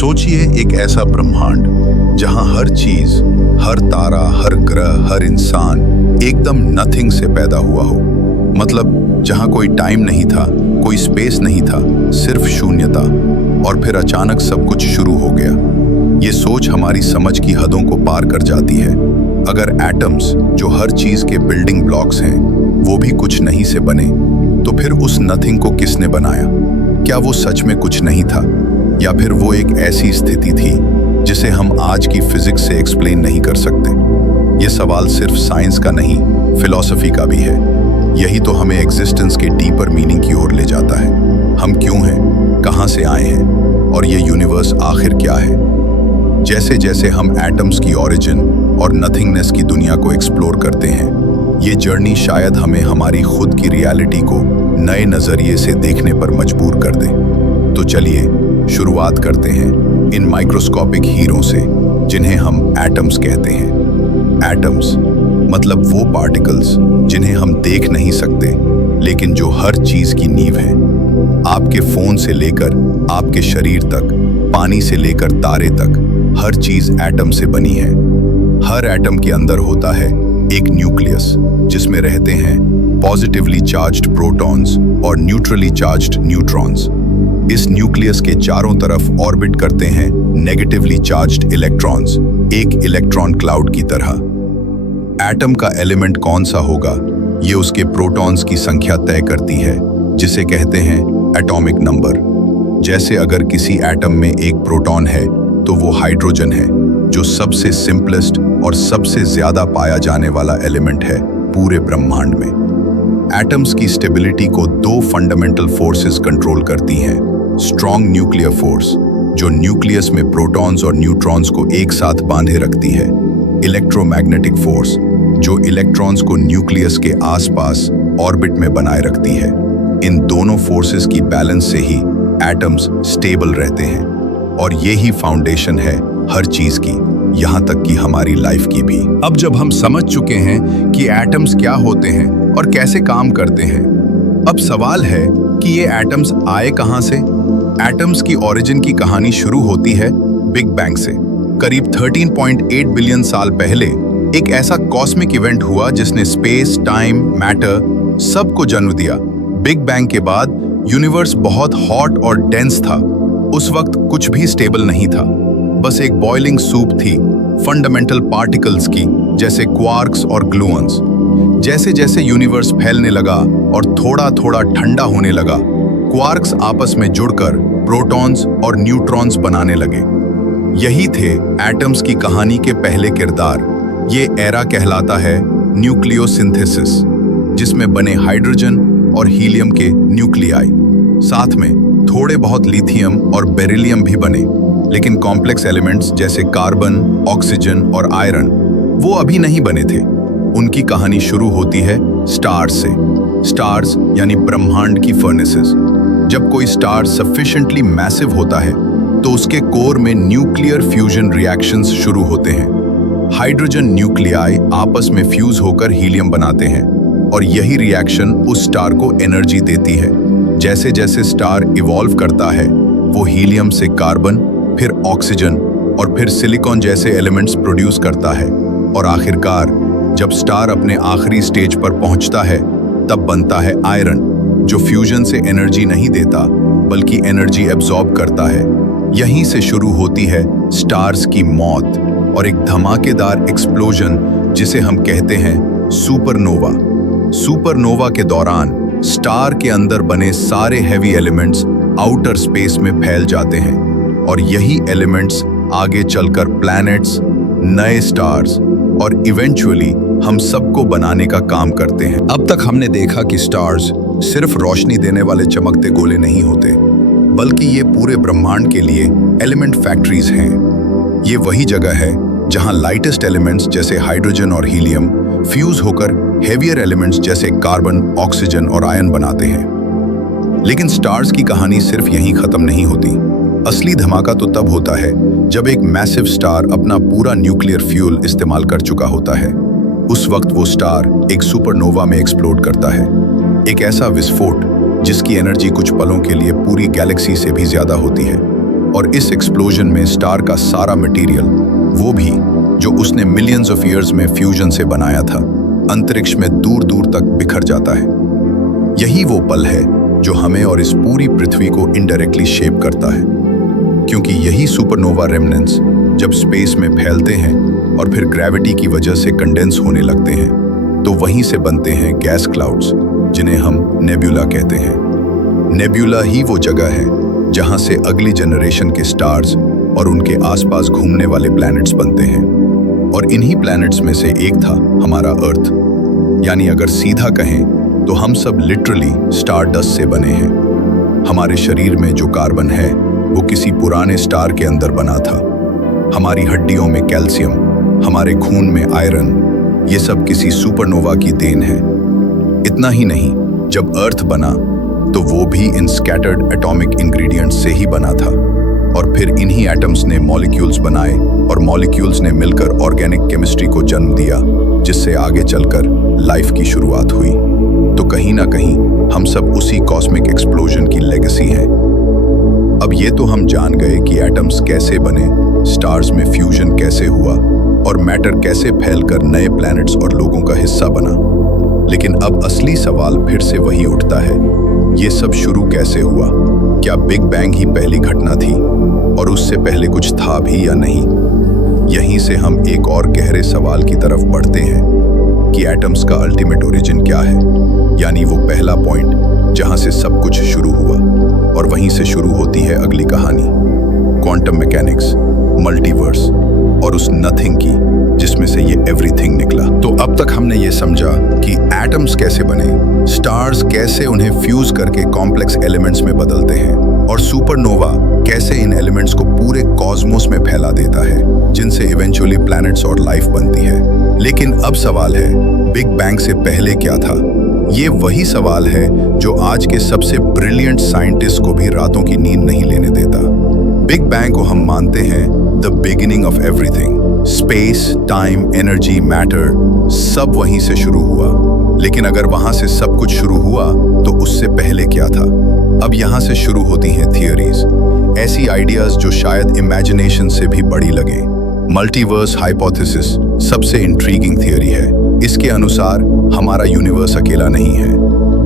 सोचिए एक ऐसा ब्रह्मांड जहां हर चीज, हर तारा, हर ग्रह, हर इंसान एकदम नथिंग से पैदा हुआ हो। मतलब जहां कोई टाइम नहीं था, कोई स्पेस नहीं था, सिर्फ शून्यता। और फिर अचानक सब कुछ शुरू हो गया। ये सोच हमारी समझ की हदों को पार कर जाती है। अगर एटम्स, जो हर चीज के बिल्डिंग ब्लॉक्स हैं, वो भी कुछ नहीं से बने, तो फिर उस नथिंग को किसने बनाया? क्या वो सच में कुछ नहीं था, या फिर वो एक ऐसी स्थिति थी जिसे हम आज की फिजिक्स से एक्सप्लेन नहीं कर सकते? ये सवाल सिर्फ साइंस का नहीं, फिलॉसफी का भी है। यही तो हमें एग्जिस्टेंस के डीपर मीनिंग की ओर ले जाता है। हम क्यों हैं, कहाँ से आए हैं, और ये यूनिवर्स आखिर क्या है? जैसे जैसे हम एटम्स की ओरिजिन और नथिंगनेस की दुनिया को एक्सप्लोर करते हैं, ये जर्नी शायद हमें हमारी खुद की रियलिटी को नए नजरिए से देखने पर मजबूर कर दे। तो चलिए शुरुआत करते हैं इन माइक्रोस्कोपिक हीरों से, जिन्हें हम एटम्स कहते हैं। एटम्स मतलब वो पार्टिकल्स जिन्हें हम देख नहीं सकते, लेकिन जो हर चीज की नींव है। आपके फोन से लेकर आपके शरीर तक, पानी से लेकर तारे तक, हर चीज एटम से बनी है। हर एटम के अंदर होता है एक न्यूक्लियस, जिसमें रहते हैं पॉजिटिवली चार्ज्ड प्रोटॉन्स और न्यूट्रली चार्ज्ड न्यूट्रॉन्स। इस न्यूक्लियस के चारों तरफ ऑर्बिट करते हैं नेगेटिवली चार्ज्ड इलेक्ट्रॉन्स, एक इलेक्ट्रॉन क्लाउड की तरह। एटम का एलिमेंट कौन सा होगा, ये उसके प्रोटॉन्स की संख्या तय करती है, जिसे कहते हैं एटॉमिक नंबर। जैसे अगर किसी एटम में एक प्रोटॉन है, तो वो हाइड्रोजन है, जो सबसे सिंपलेस्ट और सबसे ज्यादा पाया जाने वाला एलिमेंट है पूरे ब्रह्मांड में। एटम्स की स्टेबिलिटी को दो फंडामेंटल फोर्सेस कंट्रोल करती हैं। स्ट्रॉन्ग न्यूक्लियर फोर्स, जो न्यूक्लियस में प्रोटॉन्स और न्यूट्रॉन्स को एक साथ बांधे रखती है। इलेक्ट्रोमैग्नेटिक फोर्स, जो इलेक्ट्रॉन्स को न्यूक्लियस के आसपास ऑर्बिट में बनाए रखती है। इन दोनों फोर्सेस की बैलेंस से ही एटम्स स्टेबल रहते हैं, और यही फाउंडेशन है हर चीज की, यहाँ तक कि हमारी लाइफ की भी। अब जब हम समझ चुके हैं कि एटम्स क्या होते हैं और कैसे काम करते हैं, अब सवाल है कि ये एटम्स आए कहाँ से? एटम्स की ओरिजिन की कहानी शुरू होती है बिग बैंग से। करीब 13.8 बिलियन साल पहले एक ऐसा कॉस्मिक इवेंट हुआ जिसने स्पेस, टाइम, मैटर सबको जन्म दिया। बिग बैंग के बाद यूनिवर्स बहुत हॉट और डेंस था। उस वक्त कुछ भी स्टेबल नहीं था, बस एक बॉइलिंग सूप थी फंडामेंटल पार्टिकल्स की, जैसे क्वार्क्स और ग्लूऑन्स। जैसे जैसे यूनिवर्स फैलने लगा और थोड़ा थोड़ा ठंडा होने लगा, क्वार्क्स आपस में जुड़कर प्रोटॉन्स और न्यूट्रॉन्स बनाने लगे। यही थे एटम्स की कहानी के पहले किरदार। ये एरा कहलाता है न्यूक्लियोसिंथेसिस, जिसमें बने हाइड्रोजन और हीलियम के न्यूक्लियाई। साथ में थोड़े बहुत लिथियम और बेरिलियम भी बने, लेकिन कॉम्प्लेक्स एलिमेंट्स जैसे कार्बन, ऑक्सीजन और आयरन वो अभी नहीं बने थे। उनकी कहानी शुरू होती है स्टार्स से। स्टार्स यानी ब्रह्मांड की फर्नेसेस। जब कोई स्टार सफिशिएंटली मैसिव होता है, तो उसके कोर में न्यूक्लियर फ्यूजन रिएक्शंस शुरू होते हैं। हाइड्रोजन न्यूक्लियाई आपस में फ्यूज होकर हीलियम बनाते हैं, और यही रिएक्शन उस स्टार को एनर्जी देती है। जैसे जैसे स्टार इवॉल्व करता है, वो हीलियम से कार्बन, फिर ऑक्सीजन और फिर सिलिकॉन जैसे एलिमेंट्स प्रोड्यूस करता है। और आखिरकार जब स्टार अपने आखिरी स्टेज पर पहुंचता है, तब बनता है आयरन, जो फ्यूजन से एनर्जी नहीं देता, बल्कि एनर्जी एब्जॉर्ब करता है। यहीं से शुरू होती है स्टार्स की मौत और एक धमाकेदार एक्सप्लोजन, जिसे हम कहते हैं सुपरनोवा। सुपरनोवा के दौरान स्टार के अंदर बने सारे हैवी एलिमेंट्स आउटर स्पेस में फैल जाते हैं, और यही एलिमेंट्स आगे चलकर प्लैनेट्स, नए स्टार्स और इवेंचुअली हम सबको बनाने का काम करते हैं। अब तक हमने देखा कि स्टार्स सिर्फ रोशनी देने वाले चमकते गोले नहीं होते, बल्कि ये पूरे ब्रह्मांड के लिए एलिमेंट फैक्ट्रीज हैं। ये वही जगह है जहां लाइटेस्ट एलिमेंट्स जैसे हाइड्रोजन और हीलियम फ्यूज होकर हेवियर एलिमेंट्स जैसे कार्बन, ऑक्सीजन और आयन बनाते हैं। लेकिन स्टार्स की कहानी सिर्फ यहीं खत्म नहीं होती। असली धमाका तो तब होता है जब एक मैसिव स्टार अपना पूरा न्यूक्लियर फ्यूल इस्तेमाल कर चुका होता है। उस वक्त वो स्टार एक सुपरनोवा में एक्सप्लोड करता है, एक ऐसा विस्फोट जिसकी एनर्जी कुछ पलों के लिए पूरी गैलेक्सी से भी ज्यादा होती है। और इस एक्सप्लोजन में स्टार का सारा मटेरियल, वो भी जो उसने मिलियंस ऑफ ईयर्स में फ्यूजन से बनाया था, अंतरिक्ष में दूर दूर तक बिखर जाता है। यही वो पल है जो हमें और इस पूरी पृथ्वी को इनडायरेक्टली शेप करता है, क्योंकि यही सुपरनोवा रेमनेंट्स जब स्पेस में फैलते हैं और फिर ग्रेविटी की वजह से कंडेंस होने लगते हैं, तो वहीं से बनते हैं गैस क्लाउड्स, जिन्हें हम नेब्यूला कहते हैं। नेब्यूला ही वो जगह है जहां से अगली जनरेशन के स्टार्स और उनके आसपास घूमने वाले प्लैनेट्स बनते हैं। और इन्हीं प्लैनेट्स में से एक था हमारा अर्थ। यानी अगर सीधा कहें तो हम सब लिटरली स्टार डस्ट से बने हैं। हमारे शरीर में जो कार्बन है वो किसी पुराने स्टार के अंदर बना था। हमारी हड्डियों में कैल्शियम, हमारे खून में आयरन, ये सब किसी सुपरनोवा की देन है। इतना ही नहीं, जब अर्थ बना तो वो भी इन स्कैटर्ड एटॉमिक इंग्रेडिएंट्स से ही बना था। और फिर इन्हीं एटम्स ने मॉलिक्यूल्स बनाए और मॉलिक्यूल्स ने मिलकर ऑर्गेनिक केमिस्ट्री को जन्म दिया, जिससे आगे चलकर लाइफ की शुरुआत हुई। तो कहीं ना कहीं हम सब उसी कॉस्मिक एक्सप्लोजन की लेगेसी हैं। अब ये तो हम जान गए कि एटम्स कैसे बने, स्टार्स में फ्यूजन कैसे हुआ और मैटर कैसे फैलकर नए प्लैनेट्स और लोगों का हिस्सा बना। लेकिन अब असली सवाल फिर से वही उठता है, ये सब शुरू कैसे हुआ? क्या बिग बैंग ही पहली घटना थी और उससे पहले कुछ था भी या नहीं? यहीं से हम एक और गहरे सवाल की तरफ बढ़ते हैं कि एटम्स का अल्टीमेट ओरिजिन क्या है, यानी वो पहला पॉइंट जहां से सब कुछ शुरू हुआ। और वहीं से शुरू होती है अगली कहानी, क्वांटम मैकेनिक्स, मल्टीवर्स और उस नथिंग की जिसमें से ये एवरीथिंग निकला। तो अब तक हमने ये समझा कि एटम्स कैसे बने, स्टार्स कैसे उन्हें फ्यूज करके कॉम्प्लेक्स एलिमेंट्स में बदलते हैं और सुपरनोवा कैसे इन एलिमेंट्स को पूरे कॉस्मोस में फैला देता है, जिनसे इवेंचुअली प्लैनेट्स और लाइफ बनती है। लेकिन अब सवाल है, बिग बैंग से पहले क्या था? ये वही सवाल है जो आज के सबसे ब्रिलियंट साइंटिस्ट को भी रातों की नींद नहीं लेने देता। बिग बैंग को हम मानते हैं the beginning of everything. Space, time, energy, matter सब वहीं से शुरू हुआ। लेकिन अगर वहां से सब कुछ शुरू हुआ तो उससे पहले क्या था? अब यहां से शुरू होती हैं थियरीज, ऐसी आइडियाज जो शायद इमेजिनेशन से भी बड़ी लगे। मल्टीवर्स हाइपोथेसिस सबसे इंट्रीगिंग थियरी है। इसके अनुसार हमारा यूनिवर्स अकेला नहीं है,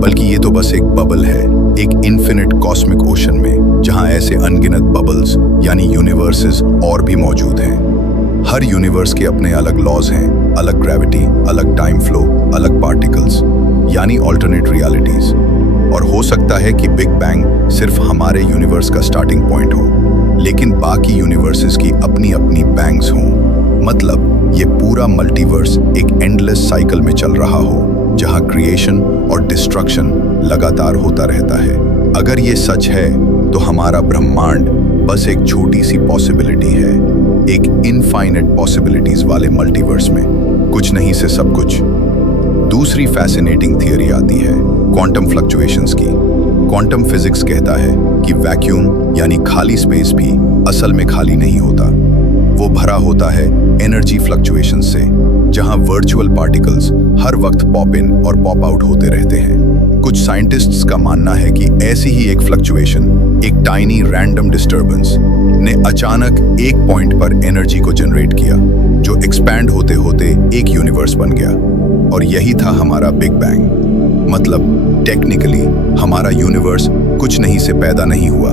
बल्कि ये तो बस एक बबल है, एक इन्फिनिट कॉस्मिक ओशन में, जहां ऐसे अनगिनत बबल्स यानी यूनिवर्सेस और भी मौजूद हैं। हर यूनिवर्स के अपने अलग लॉज हैं, अलग ग्रेविटी, अलग टाइम फ्लो, अलग पार्टिकल्स, यानी ऑल्टरनेट रियलिटीज। और हो सकता है कि बिग बैंग सिर्फ हमारे यूनिवर्स का स्टार्टिंग पॉइंट हो, लेकिन बाकी यूनिवर्सेस की अपनी अपनी बैंग्स हों। मतलब ये पूरा मल्टीवर्स एक एंडलेस साइकिल में चल रहा हो, जहां क्रिएशन और डिस्ट्रक्शन लगातार होता रहता है। अगर ये सच है तो हमारा ब्रह्मांड बस एक छोटी सी पॉसिबिलिटी है, एक इनफाइनेट पॉसिबिलिटीज वाले मल्टीवर्स में, कुछ नहीं से सब कुछ। दूसरी फैसिनेटिंग थियरी आती है क्वांटम फ्लक्चुएशंस की। क्वांटम फिजिक्स कहता है कि वैक्यूम यानी खाली स्पेस भी असल में खाली नहीं होता, वो भरा होता है एनर्जी फ्लक्चुएशन से, जहां वर्चुअल पार्टिकल्स हर वक्त पॉप इन और पॉप आउट होते रहते हैं। कुछ साइंटिस्ट्स का मानना है कि ऐसी ही एक फ्लक्चुएशन, एक टाइनी रैंडम डिस्टर्बेंस ने अचानक एक पॉइंट पर एनर्जी को जनरेट किया, जो एक्सपैंड होते होते एक यूनिवर्स बन गया। और यही था हमारा बिग बैंग। मतलब टेक्निकली हमारा यूनिवर्स कुछ नहीं से पैदा नहीं हुआ,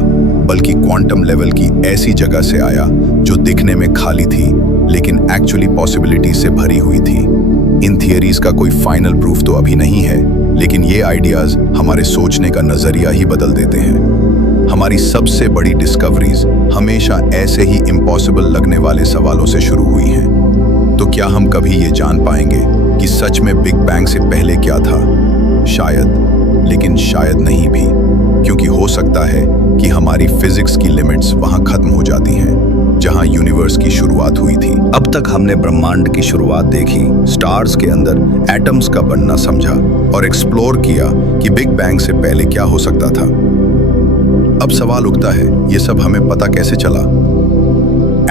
बल्कि क्वांटम लेवल की ऐसी जगह से आया जो दिखने में खाली थी लेकिन एक्चुअली पॉसिबिलिटी से भरी हुई थी। इन थियरीज का कोई फाइनल प्रूफ तो अभी नहीं है, लेकिन ये आइडियाज हमारे सोचने का नजरिया ही बदल देते हैं। हमारी सबसे बड़ी डिस्कवरीज हमेशा ऐसे ही इम्पॉसिबल लगने वाले सवालों से शुरू हुई हैं। तो क्या हम कभी ये जान पाएंगे कि सच में बिग बैंग से पहले क्या था? शायद, लेकिन शायद नहीं भी, क्योंकि हो सकता है कि हमारी फिजिक्स की लिमिट्स वहां खत्म हो जाती हैं, जहां यूनिवर्स की शुरुआत हुई थी। अब तक हमने ब्रह्मांड की शुरुआत देखी, स्टार्स के अंदर एटम्स का बनना समझा और एक्सप्लोर किया कि बिग बैंग से पहले क्या हो सकता था। अब सवाल उठता है, ये सब हमें पता कैसे चला?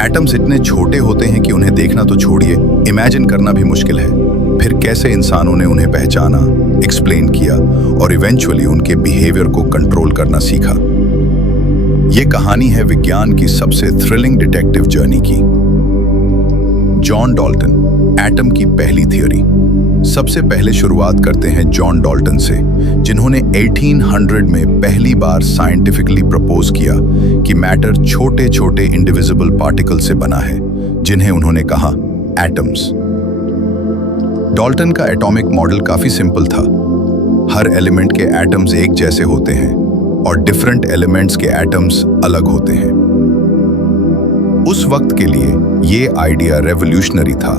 एटम्स इतने छोटे होते हैं कि उन्हें देखना तो छोड़िए, इमेजिन करना भी मुश्किल है। फिर कैसे इंसानों ने उन्हें पहचाना, एक्सप्लेन किया और इवेंचुअली उनके बिहेवियर को कंट्रोल करना सीखा? ये कहानी है विज्ञान की सबसे थ्रिलिंग डिटेक्टिव जर्नी की। जॉन डाल्टन, एटम की पहली थ्योरी। सबसे पहले शुरुआत करते हैं जॉन डाल्टन से, जिन्होंने 1800 में पहली बार साइंटिफिकली प्रपोज किया कि मैटर छोटे छोटे इंडिविजिबल पार्टिकल से बना है, जिन्हें उन्होंने कहा एटम्स। डाल्टन का एटॉमिक मॉडल काफी सिंपल था। हर एलिमेंट के एटम्स एक जैसे होते हैं और डिफरेंट एलिमेंट्स के एटम्स अलग होते हैं। उस वक्त के लिए ये आइडिया रेवोल्यूशनरी था,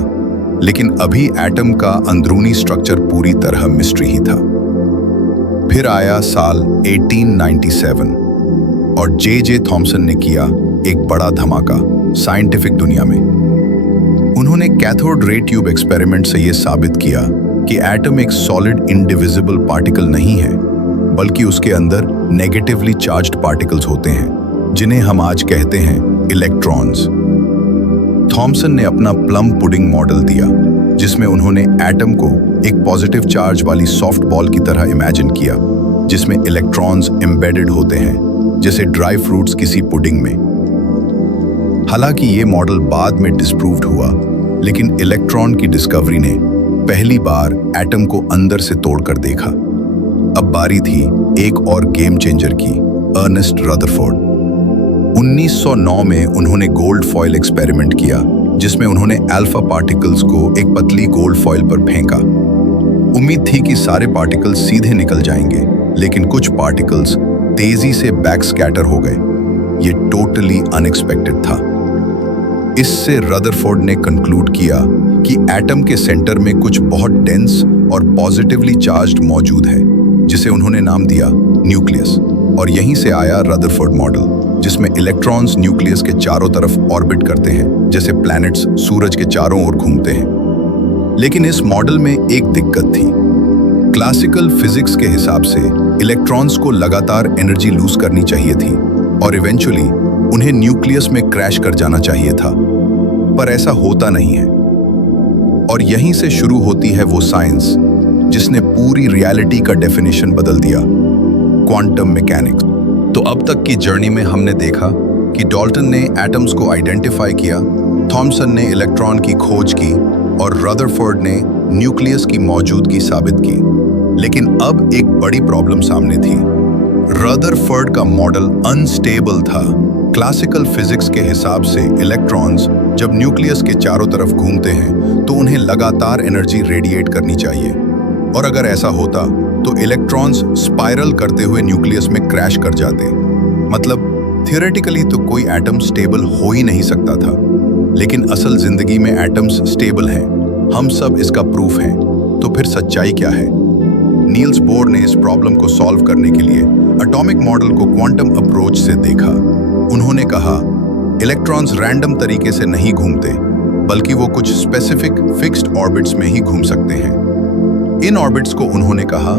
लेकिन अभी एटम का अंदरूनी स्ट्रक्चर पूरी तरह मिस्ट्री ही था। फिर आया साल 1897 और जे थॉमसन ने किया एक बड़ा धमाका साइंटिफिक दुनिया में। उन्होंने कैथोड रे ट्यूब एक्सपेरिमेंट से यह साबित किया कि एटम एक सॉलिड इंडिविजिबल पार्टिकल नहीं है, बल्कि उसके अंदर नेगेटिवली चार्ज्ड पार्टिकल्स होते हैं, जिन्हें हम आज कहते हैं इलेक्ट्रॉन्स। थॉमसन ने अपना प्लम पुडिंग मॉडल दिया, जिसमें उन्होंने एटम को एक पॉजिटिव चार्ज वाली सॉफ्ट बॉल की तरह इमेजिन किया, जिसमें इलेक्ट्रॉन्स एम्बेडेड होते हैं, जैसे ड्राई फ्रूट्स किसी पुडिंग में। हालांकि ये मॉडल बाद में डिस्प्रूव्ड हुआ, लेकिन इलेक्ट्रॉन की डिस्कवरी ने पहली बार एटम को अंदर से तोड़कर देखा। अब बारी थी एक और गेम चेंजर की, अर्नेस्ट रदरफोर्ड। 1909 में उन्होंने गोल्ड फॉयल एक्सपेरिमेंट किया, जिसमें उन्होंने अल्फा पार्टिकल्स को एक पतली गोल्ड फॉयल पर फेंका। उम्मीद थी कि सारे पार्टिकल्स सीधे निकल जाएंगे, लेकिन कुछ पार्टिकल्स तेजी से बैक स्कैटर हो गए। ये टोटली अनएक्सपेक्टेड था। इससे रदरफोर्ड ने कंक्लूड किया कि एटम के सेंटर में कुछ बहुत डेंस और पॉजिटिवली चार्ज्ड मौजूद है, जिसे उन्होंने नाम दिया न्यूक्लियस। और यहीं से आया रदरफोर्ड मॉडल, जिसमें इलेक्ट्रॉन्स न्यूक्लियस के चारों तरफ ऑर्बिट करते हैं, जैसे प्लैनेट्स सूरज के चारों ओर घूमते हैं। लेकिन इस मॉडल में एक दिक्कत थी। क्लासिकल फिजिक्स के हिसाब से इलेक्ट्रॉन्स को लगातार एनर्जी लूज करनी चाहिए थी और इवेंचुअली उन्हें न्यूक्लियस में क्रैश कर जाना चाहिए था, पर ऐसा होता नहीं है। और यहीं से शुरू होती है वो साइंस जिसने पूरी रियलिटी का डेफिनेशन बदल दिया, क्वांटम मैकेनिक्स। तो अब तक की जर्नी में हमने देखा कि डाल्टन ने एटम्स को आइडेंटिफाई किया, थॉमसन ने इलेक्ट्रॉन की खोज की और रदरफोर्ड ने न्यूक्लियस की मौजूदगी साबित की। लेकिन अब एक बड़ी प्रॉब्लम सामने थी। रदरफोर्ड का मॉडल अनस्टेबल था। क्लासिकल फिजिक्स के हिसाब से इलेक्ट्रॉन्स जब न्यूक्लियस के चारों तरफ घूमते हैं तो उन्हें लगातार एनर्जी रेडिएट करनी चाहिए, और अगर ऐसा होता तो इलेक्ट्रॉन्स स्पाइरल करते हुए न्यूक्लियस में क्रैश कर जाते। मतलब थियोरेटिकली तो कोई एटम स्टेबल हो ही नहीं सकता था, लेकिन असल जिंदगी में एटम्स स्टेबल हैं। हम सब इसका प्रूफ हैं। तो फिर सच्चाई क्या है? नील्स बोर ने इस प्रॉब्लम को सॉल्व करने के लिए एटॉमिक मॉडल को क्वांटम अप्रोच से देखा। उन्होंने कहा, इलेक्ट्रॉन्स रैंडम तरीके से नहीं घूमते, बल्कि वो कुछ स्पेसिफिक फिक्स्ड ऑर्बिट्स में ही घूम सकते हैं। इन ऑर्बिट्स को उन्होंने कहा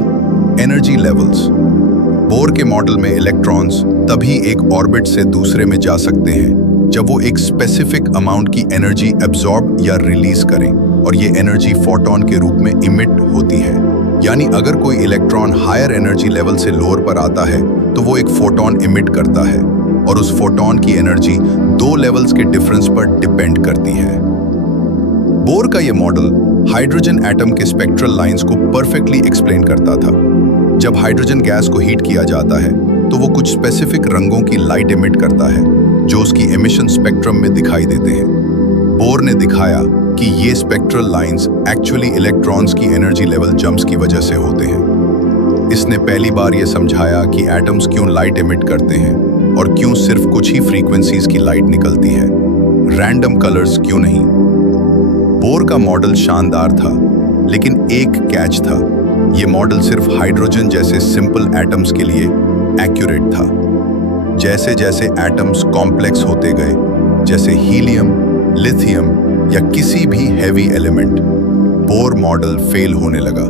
एनर्जी लेवल्स। बोर के मॉडल में इलेक्ट्रॉन्स तभी एक ऑर्बिट से दूसरे में जा सकते हैं जब वो एक स्पेसिफिक अमाउंट की एनर्जी एब्जॉर्ब या रिलीज करें, और ये एनर्जी फोटॉन के रूप में इमिट होती है। यानी अगर कोई इलेक्ट्रॉन हायर एनर्जी लेवल से लोअर पर आता है तो वो एक फोटॉन इमिट करता है, और उस फोटॉन की एनर्जी दो लेवल्स के डिफरेंस पर डिपेंड करती है। बोर का ये मॉडल हाइड्रोजन एटम के स्पेक्ट्रल लाइंस को परफेक्टली एक्सप्लेन करता था। जब हाइड्रोजन गैस को हीट किया जाता है तो वो कुछ स्पेसिफिक रंगों की लाइट इमिट करता है, जो उसकी एमिशन स्पेक्ट्रम में दिखाई देते हैं। बोर ने दिखाया कि ये स्पेक्ट्रल लाइंस एक्चुअली इलेक्ट्रॉन्स की एनर्जी लेवल जंप्स की वजह से होते हैं। इसने पहली बार ये समझाया कि एटम्स क्यों लाइट इमिट करते हैं और क्यों सिर्फ कुछ ही फ्रीक्वेंसीज की लाइट निकलती है, रैंडम कलर्स क्यों नहीं। बोर का मॉडल शानदार था, लेकिन एक कैच था। ये मॉडल सिर्फ हाइड्रोजन जैसे सिंपल एटम्स के लिए एक्यूरेट था। जैसे जैसे एटम्स कॉम्प्लेक्स होते गए, जैसे हीलियम, लिथियम या किसी भी heavy element, Bohr model fail होने लगा।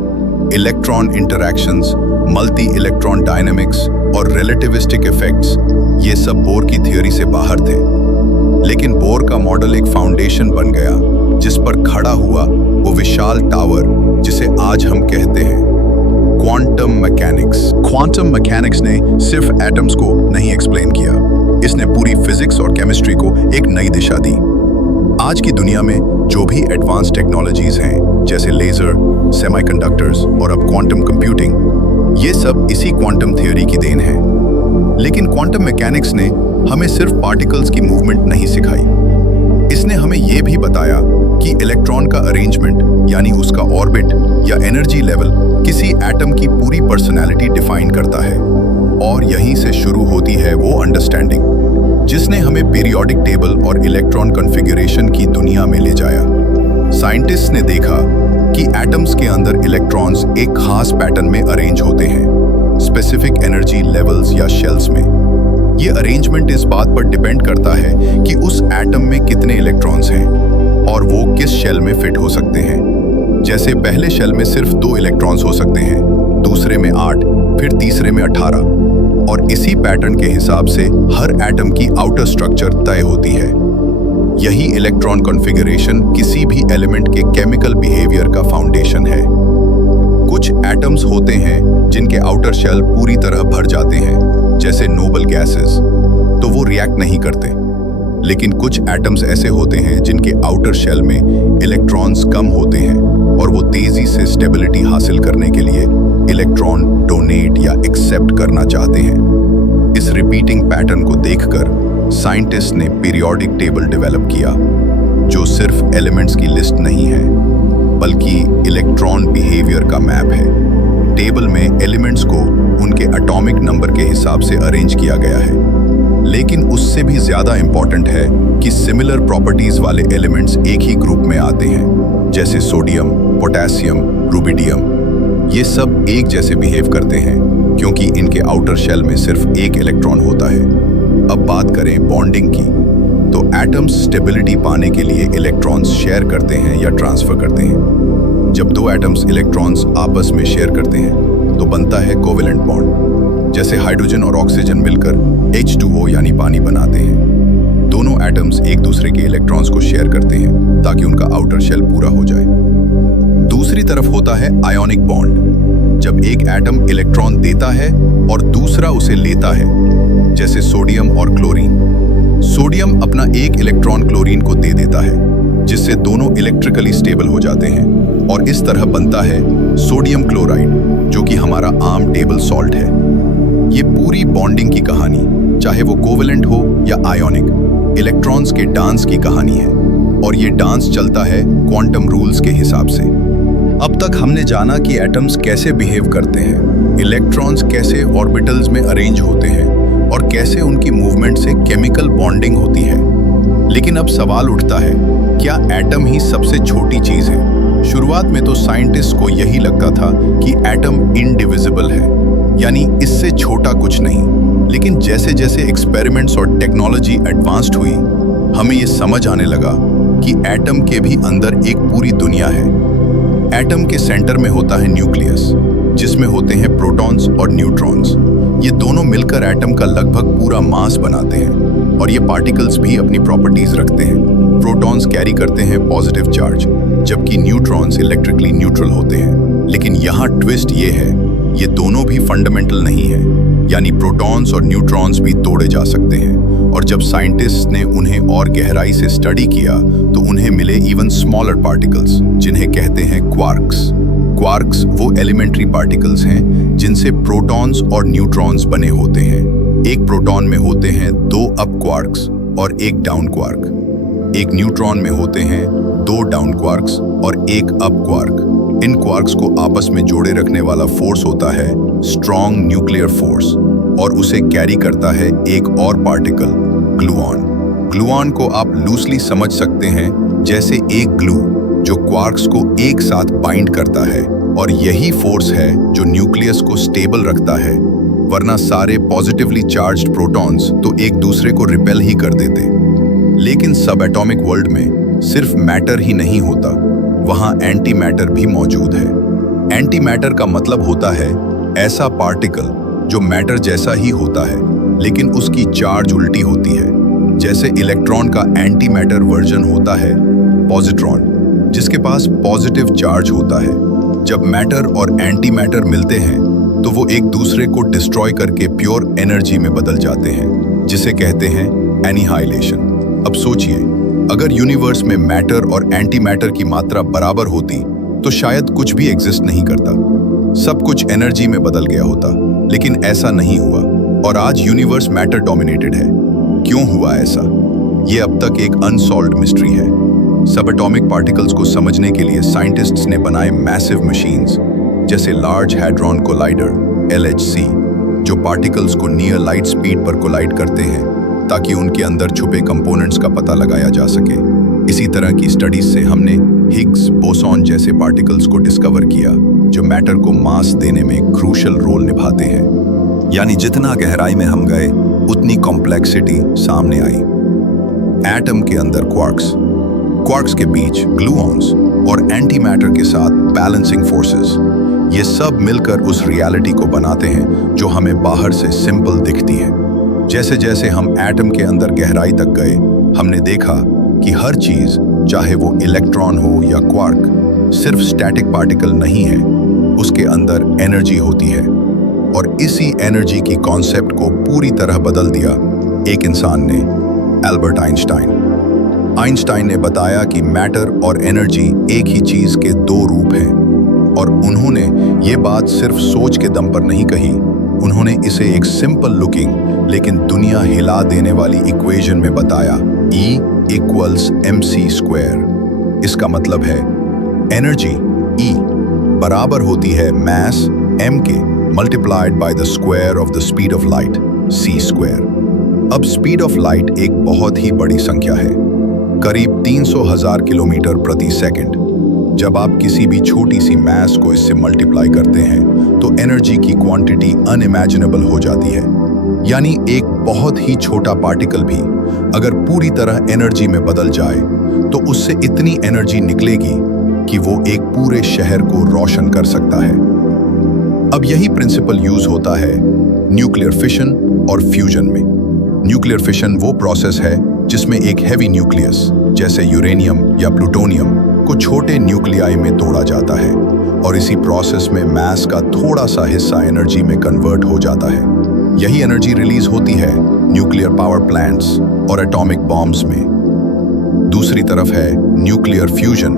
Electron interactions, multi electron dynamics और रिलेटिविस्टिक इफेक्ट्स, ये सब बोर की थ्योरी से बाहर थे। लेकिन बोर का मॉडल एक फाउंडेशन बन गया, जिस पर खड़ा हुआ वो विशाल टावर, जिसे आज हम कहते हैं क्वांटम मैकेनिक्स। क्वांटम मैकेनिक्स ने सिर्फ एटम्स को नहीं एक्सप्लेन किया, इसने पूरी फिजिक्स और केमिस्ट्री को एक नई दिशा दी। आज की दुनिया में जो भी एडवांस टेक्नोलॉजीज हैं, जैसे लेजर, सेमीकंडक्टर्स और अब क्वांटम कंप्यूटिंग, ये सब इसी क्वांटम थ्योरी की देन है। लेकिन क्वांटम मैकेनिक्स ने हमें सिर्फ पार्टिकल्स की मूवमेंट नहीं सिखाई, इसने हमें यह भी बताया कि इलेक्ट्रॉन का अरेंजमेंट यानी उसका ऑर्बिट या एनर्जी लेवल किसी एटम की पूरी पर्सनैलिटी डिफाइन करता है। और यहीं से शुरू होती है वो अंडरस्टैंडिंग जिसने हमें पीरियोडिक टेबल और इलेक्ट्रॉन कॉन्फ़िगरेशन की दुनिया में ले जाया। साइंटिस्ट ने देखा कि एटम्स के अंदर इलेक्ट्रॉन्स एक खास पैटर्न में अरेंज होते हैं, स्पेसिफिक एनर्जी लेवल्स या शेल्स में। ये अरेंजमेंट इस बात पर डिपेंड करता है कि उस एटम में कितने इलेक्ट्रॉन्स हैं और वो किस शेल में फिट हो सकते हैं। जैसे पहले शेल में सिर्फ 2 इलेक्ट्रॉन्स हो सकते हैं, दूसरे में 8, फिर तीसरे में 18। और इसी पैटर्न के हिसाब से हर एटम की आउटर स्ट्रक्चर तय होती है। यही इलेक्ट्रॉन कॉन्फ़िगरेशन किसी भी एलिमेंट के केमिकल बिहेवियर का फाउंडेशन है। कुछ एटम्स होते हैं जिनके आउटर शेल पूरी तरह भर जाते हैं, जैसे नोबल गैसेस, तो वो रिएक्ट नहीं करते। लेकिन कुछ एटम्स ऐसे होते हैं जिनके आउटर शेल में इलेक्ट्रॉन्स कम होते हैं और वो तेजी से स्टेबिलिटी हासिल करने के लिए इलेक्ट्रॉन डोनेट या एक्सेप्ट करना चाहते हैं। इस रिपीटिंग पैटर्न को देखकर साइंटिस्ट ने पीरियोडिक टेबल डेवलप किया, जो सिर्फ एलिमेंट्स की लिस्ट नहीं है बल्कि इलेक्ट्रॉन बिहेवियर का मैप है। टेबल में एलिमेंट्स को उनके एटॉमिक नंबर के हिसाब से अरेंज किया गया है, लेकिन उससे भी ज्यादा इंपॉर्टेंट है कि सिमिलर प्रॉपर्टीज वाले एलिमेंट्स एक ही ग्रुप में आते हैं, जैसे सोडियम, पोटेशियम, रुबिडियम। ये सब एक जैसे बिहेव करते हैं क्योंकि इनके आउटर शेल में सिर्फ एक इलेक्ट्रॉन होता है। अब बात करें बॉन्डिंग की, तो एटम्स स्टेबिलिटी पाने के लिए इलेक्ट्रॉन्स शेयर करते हैं या ट्रांसफर करते हैं। जब 2 एटम्स इलेक्ट्रॉन्स आपस में शेयर करते हैं तो बनता है कोवेलेंट बॉन्ड। जैसे हाइड्रोजन और ऑक्सीजन मिलकर H2O यानी पानी बनाते हैं। दोनों एटम्स एक दूसरे के इलेक्ट्रॉन्स को शेयर करते हैं ताकि उनका आउटर शेल पूरा हो जाए। दूसरी तरफ होता है आयोनिक बॉन्ड, जब एक एटम इलेक्ट्रॉन देता है और दूसरा उसे लेता है, जैसे सोडियम और क्लोरीन। सोडियम अपना एक इलेक्ट्रॉन क्लोरीन को दे देता है, जिससे दोनों इलेक्ट्रिकली स्टेबल हो जाते हैं और इस तरह बनता है सोडियम क्लोराइड, जो कि हमारा आम टेबल सॉल्ट है। ये पूरी बॉन्डिंग की कहानी, चाहे वो कोवेलेंट हो या आयोनिक, इलेक्ट्रॉन्स के डांस की कहानी है। और ये डांस चलता है क्वांटम रूल्स के हिसाब से। अब तक हमने जाना कि एटम्स कैसे बिहेव करते हैं, इलेक्ट्रॉन्स कैसे ऑर्बिटल्स में अरेंज होते हैं और कैसे उनकी मूवमेंट से केमिकल बॉन्डिंग होती है। लेकिन अब सवाल उठता है, क्या एटम ही सबसे छोटी चीज है? शुरुआत में तो साइंटिस्ट को यही लगता था कि एटम इनडिविजिबल है, यानी इससे छोटा कुछ नहीं। लेकिन जैसे जैसे एक्सपेरिमेंट्स और टेक्नोलॉजी एडवांस्ड हुई, हमें ये समझ आने लगा कि एटम के भी अंदर एक पूरी दुनिया है। एटम के सेंटर में होता है न्यूक्लियस, जिसमें होते हैं प्रोटॉन्स और न्यूट्रॉन्स। ये दोनों मिलकर एटम का लगभग पूरा मास बनाते हैं और ये पार्टिकल्स भी अपनी प्रॉपर्टीज रखते हैं। प्रोटॉन्स कैरी करते हैं पॉजिटिव चार्ज, जबकि न्यूट्रॉन्स इलेक्ट्रिकली न्यूट्रल होते हैं। लेकिन यहाँ ट्विस्ट ये है, ये दोनों भी फंडामेंटल नहीं है, यानी प्रोटॉन्स और न्यूट्रॉन्स भी तोड़े जा सकते हैं। और जब साइंटिस्ट ने उन्हें और गहराई से स्टडी किया तो उन्हें मिले इवन स्मॉलर पार्टिकल्स, जिन्हें कहते हैं क्वार्क्स। क्वार्क्स वो एलिमेंट्री पार्टिकल्स हैं जिनसे प्रोटॉन्स और न्यूट्रॉन्स बने होते हैं। एक प्रोटॉन में होते हैं 2 अप क्वार्क्स और 1 डाउन क्वार्क। एक न्यूट्रॉन में होते हैं 2 डाउन क्वार्क्स और 1 अप क्वार्क। इन क्वार्क्स को आपस में जोड़े रखने वाला फोर्स होता है स्ट्रॉन्ग न्यूक्लियर फोर्स, और उसे कैरी करता है एक और पार्टिकल, ग्लूऑन। ग्लूऑन को आप लूजली समझ सकते हैं जैसे एक ग्लू जो क्वार्क्स को एक साथ बाइंड करता है, और यही फोर्स है जो न्यूक्लियस को स्टेबल रखता है। वरना सारे पॉजिटिवली चार्ज्ड प्रोटॉन्स तो एक दूसरे को रिपेल ही कर देते। लेकिन सब एटॉमिक वर्ल्ड में सिर्फ मैटर ही नहीं होता, वहां एंटी मैटर भी मौजूद है। एंटी मैटर का मतलब होता है ऐसा पार्टिकल जो मैटर जैसा ही होता है लेकिन उसकी चार्ज उल्टी होती है। जैसे इलेक्ट्रॉन का एंटी मैटर वर्जन होता है पॉजिट्रॉन, जिसके पास पॉजिटिव चार्ज होता है। जब मैटर और एंटी मैटर मिलते हैं तो वो एक दूसरे को डिस्ट्रॉय करके प्योर एनर्जी में बदल जाते हैं। जिसे कहते हैं एनिहाइलेशन। अब सोचिए, अगर यूनिवर्स में मैटर और एंटी मैटर की मात्रा बराबर होती तो शायद कुछ भी एग्जिस्ट नहीं करता, सब कुछ एनर्जी में बदल गया होता। लेकिन ऐसा नहीं हुआ और आज यूनिवर्स मैटर डोमिनेटेड है। क्यों हुआ ऐसा? ये अब तक एक अनसॉल्व्ड मिस्ट्री है। सब एटॉमिक पार्टिकल्स को समझने के लिए साइंटिस्ट्स ने बनाए मैसिव मशीन्स, जैसे लार्ज हैड्रॉन कोलाइडर LHC, जो पार्टिकल्स को नियर लाइट स्पीड पर कोलाइड करते हैं ताकि उनके अंदर छुपे कंपोनेंट्स का पता लगाया जा सके। इसी तरह की स्टडीज से हमने हिग्स बोसॉन जैसे पार्टिकल्स को डिस्कवर किया, जो मैटर को मास देने में क्रूशल रोल निभाते हैं। यानी जितना गहराई में हम गए उतनी कॉम्प्लेक्सिटी सामने आई। एटम के अंदर क्वार्क्स, क्वार्क्स के बीच ग्लूऑन्स और एंटी मैटर के साथ बैलेंसिंग फोर्सेस, ये सब मिलकर उस रियलिटी को बनाते हैं जो हमें बाहर से सिंपल दिखती है। जैसे जैसे हम एटम के अंदर गहराई तक गए, हमने देखा कि हर चीज, चाहे वो इलेक्ट्रॉन हो या क्वार्क, सिर्फ स्टैटिक पार्टिकल नहीं है, उसके अंदर एनर्जी होती है। और इसी एनर्जी की कॉन्सेप्ट को पूरी तरह बदल दिया एक इंसान ने, एल्बर्ट आइंस्टाइन। आइंस्टाइन ने बताया कि मैटर और एनर्जी एक ही चीज के दो रूप हैं, और उन्होंने ये बात सिर्फ सोच के दम पर नहीं कही, उन्होंने इसे एक सिंपल लुकिंग लेकिन दुनिया हिला देने वाली इक्वेशन में बताया, E = mc²। इसका मतलब है एनर्जी E बराबर होती है मास m के multiplied by the square of the speed of light, c²। अब स्पीड ऑफ लाइट एक बहुत ही बड़ी संख्या है, करीब 300,000 किलोमीटर प्रति सेकंड। जब आप किसी भी छोटी सी मास को इससे मल्टीप्लाई करते हैं तो एनर्जी की क्वांटिटी अनइमेजिनेबल हो जाती है। यानी एक बहुत ही छोटा पार्टिकल भी अगर पूरी तरह एनर्जी में बदल जाए तो उससे इतनी एनर्जी निकलेगी कि वो एक पूरे शहर को रोशन कर सकता है। अब यही प्रिंसिपल यूज होता है न्यूक्लियर फिशन और फ्यूजन में। न्यूक्लियर फिशन वो प्रोसेस है जिसमें एक हैवी न्यूक्लियस, जैसे यूरेनियम या प्लूटोनियम, को छोटे न्यूक्लियाई में तोड़ा जाता है और इसी प्रोसेस में मास का थोड़ा सा हिस्सा एनर्जी में कन्वर्ट हो जाता है। यही एनर्जी रिलीज होती है न्यूक्लियर पावर प्लांट्स और एटॉमिक बॉम्ब्स में। दूसरी तरफ है न्यूक्लियर फ्यूजन,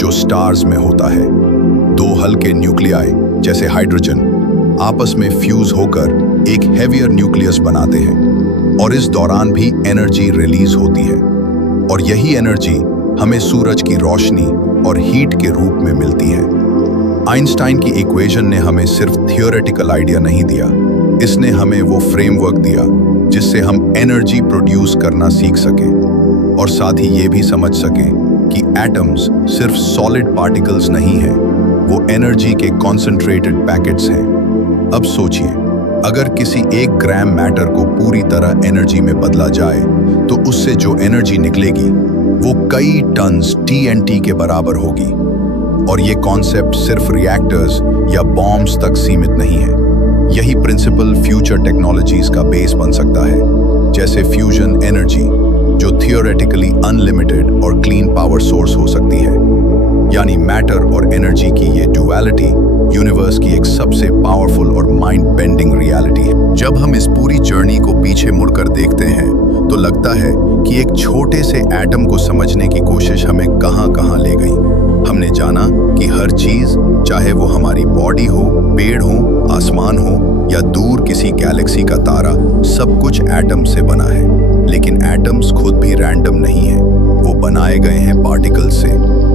जो स्टार्स में होता है। दो हल्के न्यूक्लियाई जैसे हाइड्रोजन आपस में फ्यूज होकर एक हेवियर न्यूक्लियस बनाते हैं और इस दौरान भी एनर्जी रिलीज होती है। और यही एनर्जी हमें सूरज की रोशनी और हीट के रूप में मिलती है। आइंस्टाइन की इक्वेशन ने हमें सिर्फ थियोरेटिकल आइडिया नहीं दिया, इसने हमें वो फ्रेमवर्क दिया जिससे हम एनर्जी प्रोड्यूस करना सीख सके और साथ ही ये भी समझ सके कि एटम्स सिर्फ सॉलिड पार्टिकल्स नहीं हैं, वो एनर्जी के कॉन्सेंट्रेटेड पैकेट्स हैं। अब सोचिए, अगर किसी 1 ग्राम मैटर को पूरी तरह एनर्जी में बदला जाए तो उससे जो एनर्जी निकलेगी वो कई टन्स TNT के बराबर होगी। और ये कॉन्सेप्ट सिर्फ रिएक्टर्स या बॉम्ब्स तक सीमित नहीं है। यही प्रिंसिपल फ्यूचर टेक्नोलॉजीज का बेस बन सकता है, जैसे फ्यूजन एनर्जी, जो थियोरेटिकली अनलिमिटेड और क्लीन पावर सोर्स हो सकती है। यानी मैटर और एनर्जी की ये ड्युअलिटी यूनिवर्स की एक सबसे पावरफुल और माइंड बेंडिंग रियलिटी है। जब हम इस पूरी जर्नी को पीछे मुड़कर देखते हैं तो लगता है कि एक छोटे से एटम को समझने की कोशिश हमें कहां ले गई। हमने जाना कि हर चीज, चाहे वो हमारी बॉडी हो, पेड़ हो, आसमान हो या दूर किसी गैलेक्सी का तारा, सब कुछ एटम से बना है। लेकिन एटम्स खुद भी रैंडम नहीं है, वो बनाए गए हैं पार्टिकल्स से,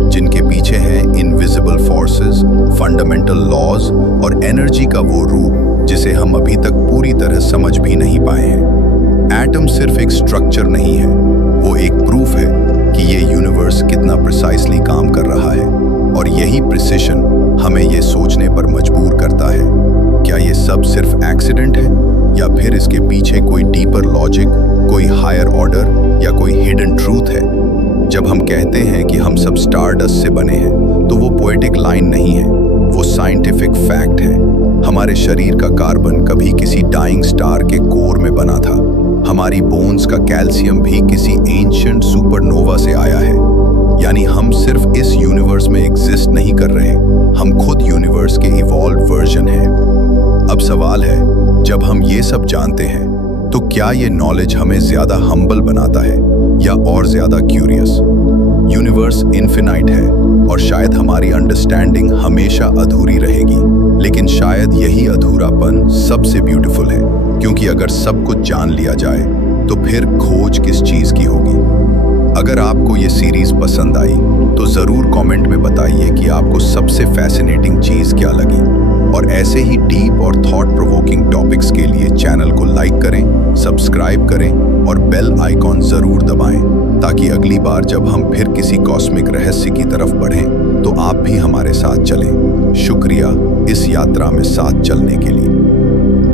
जिनके पीछे हैं इनविजिबल फोर्सेस, फंडामेंटल लॉज और एनर्जी का वो रूप जिसे हम अभी तक पूरी तरह समझ भी नहीं पाए हैं। एटम सिर्फ एक स्ट्रक्चर नहीं है, वो एक प्रूफ है कि ये यूनिवर्स कितना प्रिसाइसली काम कर रहा है। और यही प्रिसिशन हमें ये सोचने पर मजबूर करता है, क्या ये सब सिर्फ एक्सीडेंट है या फिर इसके पीछे कोई डीपर लॉजिक, कोई हायर ऑर्डर या कोई हिडन ट्रूथ है। जब हम कहते हैं कि हम सब स्टारडस्ट से बने हैं तो वो पोएटिक लाइन नहीं है, वो साइंटिफिक फैक्ट है। हमारे शरीर का कार्बन कभी किसी डाइंग स्टार के कोर में बना था, हमारी बोन्स का कैल्शियम भी किसी एंशिएंट सुपरनोवा से आया है। यानी हम सिर्फ इस यूनिवर्स में एग्जिस्ट नहीं कर रहे, हम खुद यूनिवर्स के इवॉल्व वर्जन हैं। अब सवाल है, जब हम ये सब जानते हैं तो तो क्या ये नॉलेज हमें ज्यादा हम्बल बनाता है या और ज्यादा क्यूरियस? यूनिवर्स इन्फिनाइट है और शायद हमारी अंडरस्टैंडिंग हमेशा अधूरी रहेगी, लेकिन शायद यही अधूरापन सबसे ब्यूटीफुल है, क्योंकि अगर सब कुछ जान लिया जाए तो फिर खोज किस चीज की होगी। अगर आपको ये सीरीज पसंद आई तो जरूर कमेंट में बताइए कि आपको सबसे फैसिनेटिंग चीज क्या लगी, और ऐसे ही डीप और थॉट प्रोवोकिंग टॉपिक्स के लिए चैनल को लाइक करें, सब्सक्राइब करें और बेल आइकॉन जरूर दबाएं, ताकि अगली बार जब हम फिर किसी कॉस्मिक रहस्य की तरफ बढ़ें तो आप भी हमारे साथ चलें। शुक्रिया इस यात्रा में साथ चलने के लिए।